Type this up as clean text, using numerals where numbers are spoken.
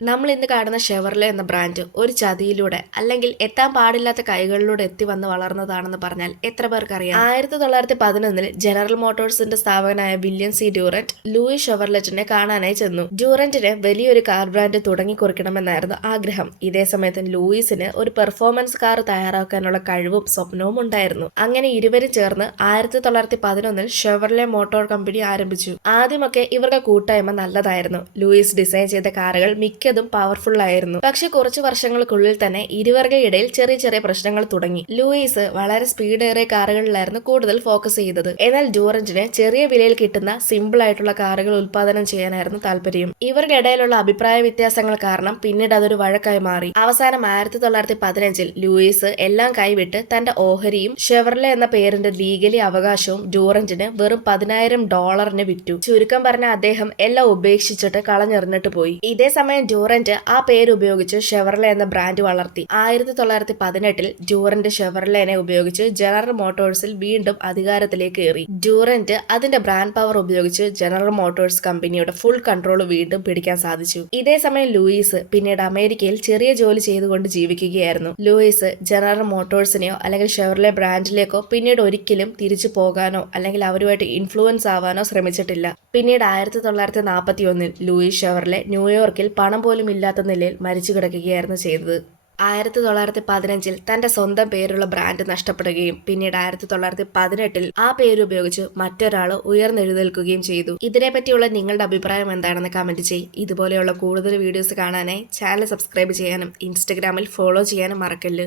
നമ്മൾ ഇന്ന് കാണുന്ന ഷെവർലെ എന്ന ബ്രാൻഡ് ഒരു ചതിയിലൂടെ അല്ലെങ്കിൽ എത്താൻ പാടില്ലാത്ത കൈകളിലൂടെ എത്തി വന്ന് വളർന്നതാണെന്ന് പറഞ്ഞാൽ എത്ര പേർക്കറിയാം? 1911 ജനറൽ മോട്ടോഴ്സിന്റെ സ്ഥാപകനായ വില്യം സി ഡ്യൂറന്റ് ലൂയിസ് ഷെവർലെറ്റിനെ കാണാനായി ചെന്നു. ഡ്യൂറന്റിന് വലിയൊരു കാർ ബ്രാൻഡ് തുടങ്ങിക്കുറിക്കണമെന്നായിരുന്നു ആഗ്രഹം. ഇതേ സമയത്ത് ലൂയിസിന് ഒരു പെർഫോമൻസ് കാർ തയ്യാറാക്കാനുള്ള കഴിവും സ്വപ്നവും ഉണ്ടായിരുന്നു. അങ്ങനെ ഇരുവരും ചേർന്ന് 1911 ഷെവർലെ മോട്ടോർ കമ്പനി ആരംഭിച്ചു. ആദ്യമൊക്കെ ഇവരുടെ കൂട്ടായ്മ നല്ലതായിരുന്നു. ലൂയിസ് ഡിസൈൻ ചെയ്ത കാറുകൾ മിക്കതും പവർഫുൾ ആയിരുന്നു. പക്ഷെ കുറച്ചു വർഷങ്ങൾക്കുള്ളിൽ തന്നെ ഇരുവരുടെ ഇടയിൽ ചെറിയ ചെറിയ പ്രശ്നങ്ങൾ തുടങ്ങി. ലൂയിസ് വളരെ സ്പീഡേറിയ കാറുകളിലായിരുന്നു കൂടുതൽ ഫോക്കസ് ചെയ്തത്. എന്നാൽ ഡ്യൂറന്റിന് ചെറിയ വിലയിൽ കിട്ടുന്ന സിമ്പിൾ ആയിട്ടുള്ള കാറുകൾ ഉൽപാദനം ചെയ്യാനായിരുന്നു താല്പര്യം. ഇവരുടെ ഇടയിലുള്ള അഭിപ്രായ വ്യത്യാസങ്ങൾ കാരണം പിന്നീട് അതൊരു വഴക്കായി മാറി. അവസാനം 1915 ലൂയിസ് എല്ലാം കൈവിട്ട് തന്റെ ഓഹരിയും ഷെവർലെ എന്ന പേരിന്റെ ലീഗലി അവകാശവും ഡ്യൂറന്റിന് വെറും $10,000 വിറ്റു. ചുരുക്കം പറഞ്ഞ അദ്ദേഹം എല്ലാം ഉപേക്ഷിച്ചിട്ട് കളഞ്ഞെറിഞ്ഞിട്ട് പോയി. ഇതേ സമയം ഡ്യൂറന്റ് ആ പേര് ഉപയോഗിച്ച് ഷെവർലെ എന്ന ബ്രാൻഡ് വളർത്തി. 1918 ഡ്യൂറന്റ് ഷെവർലെനെ ഉപയോഗിച്ച് ജനറൽ മോട്ടോഴ്സിൽ വീണ്ടും അധികാരത്തിലേക്ക് ഏറി. ഡ്യൂറന്റ് അതിന്റെ ബ്രാൻഡ് പവർ ഉപയോഗിച്ച് ജനറൽ മോട്ടോഴ്സ് കമ്പനിയുടെ ഫുൾ കൺട്രോൾ വീണ്ടും പിടിക്കാൻ സാധിച്ചു. ഇതേ സമയം ലൂയിസ് പിന്നീട് അമേരിക്കയിൽ ചെറിയ ജോലി ചെയ്തുകൊണ്ട് ജീവിക്കുകയായിരുന്നു. ലൂയിസ് ജനറൽ മോട്ടോഴ്സിനെയോ അല്ലെങ്കിൽ ഷെവർലെ ബ്രാൻഡിലേക്കോ പിന്നീട് ഒരിക്കലും തിരിച്ചു പോകാനോ അല്ലെങ്കിൽ അവരുമായിട്ട് ഇൻഫ്ലുവൻസ് ആവാനോ ശ്രമിച്ചിട്ടില്ല. പിന്നീട് 1941 ലൂയിസ് ഷെവർലെ ന്യൂയോർക്കിൽ പണം പോലും ഇല്ലാത്ത നിലയിൽ മരിച്ചു കിടക്കുകയായിരുന്നു ചെയ്തത്. 1915 തന്റെ സ്വന്തം പേരുള്ള ബ്രാൻഡ് നഷ്ടപ്പെടുകയും പിന്നീട് 1918 ആ പേര് ഉപയോഗിച്ച് മറ്റൊരാൾ ഉയർന്നെഴുന്നേൽക്കുകയും ചെയ്തു. ഇതിനെപ്പറ്റിയുള്ള നിങ്ങളുടെ അഭിപ്രായം എന്താണെന്ന് കമന്റ് ചെയ്യ്. ഇതുപോലെയുള്ള കൂടുതൽ വീഡിയോസ് കാണാനായി ചാനൽ സബ്സ്ക്രൈബ് ചെയ്യാനും ഇൻസ്റ്റഗ്രാമിൽ ഫോളോ ചെയ്യാനും മറക്കല്ല്.